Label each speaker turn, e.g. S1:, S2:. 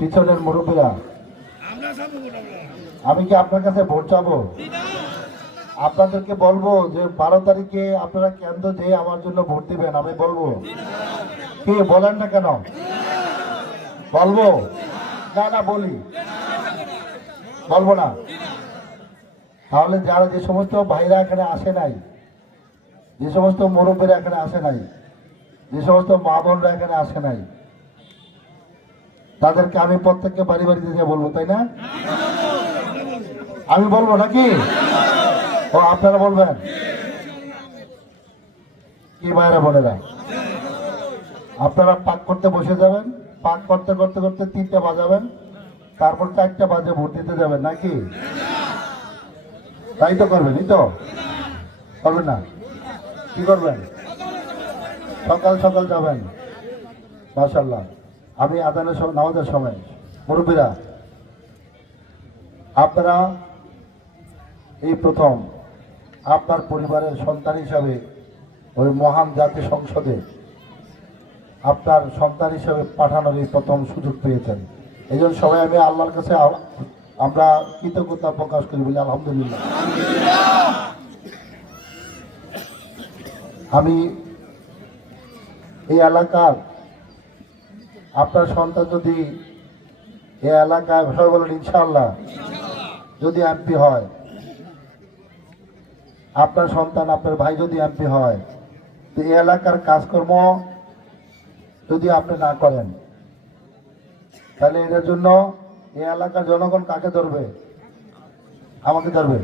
S1: পিছনের মুরব্বীরা, আমি কি আপনার কাছে ভোট চাবো? আপনাদেরকে বলব যে বারো তারিখে আপনারা কেন্দ্র যে আমার জন্য ভোট দিবেন, আমি বলব। কি, বলেন না কেন? বলব? না না, বলি। বলব না। তাহলে যারা যে সমস্ত ভাইরা এখানে আসে নাই, যে সমস্ত মুরব্বীরা এখানে আসে নাই, যে সমস্ত মা বোনরা এখানে আসে নাই তাদেরকে আমি প্রত্যেককে বাড়ি বাড়িতে যে বলব, তাই না? আমি বলব নাকি? ও, আপনারা বলবেন? কি বাইরে বোনেরা? আপনারা পাক করতে বসে যাবেন, পাক করতে করতে করতে তিনটা বাজাবেন, তারপর চারটা বাজে ভোট দিতে যাবেন, নাকি? তাই তো করবেন, এই তো? করবেন না? কি করবেন? সকাল সকাল যাবেন মাশাল্লাহ আমি আদানের সময় নামাজের সময়, মুরব্বীরা, আপনারা এই প্রথম আপনার পরিবারের সন্তান হিসাবে, ওই মহান জাতি সংসদে আপনার সন্তান হিসাবে পাঠানোর এই প্রথম সুযোগ পেয়েছেন। এই জন্য সবাই আমি আল্লাহর কাছে আমরা কৃতজ্ঞতা প্রকাশ করি বলি আলহামদুলিল্লাহ। আমি এই এলাকার আপনার সন্তান যদি এ এলাকায়, সবাই বলেন, ইনশাআল্লাহ, যদি এমপি হয়, আপনার সন্তান, আপনার ভাই যদি এমপি হয়, তো এই এলাকার কাজকর্ম যদি আপনি না করেন, তাহলে এটার জন্য এই এলাকার জনগণ কাকে ধরবে? আমাকে ধরবে।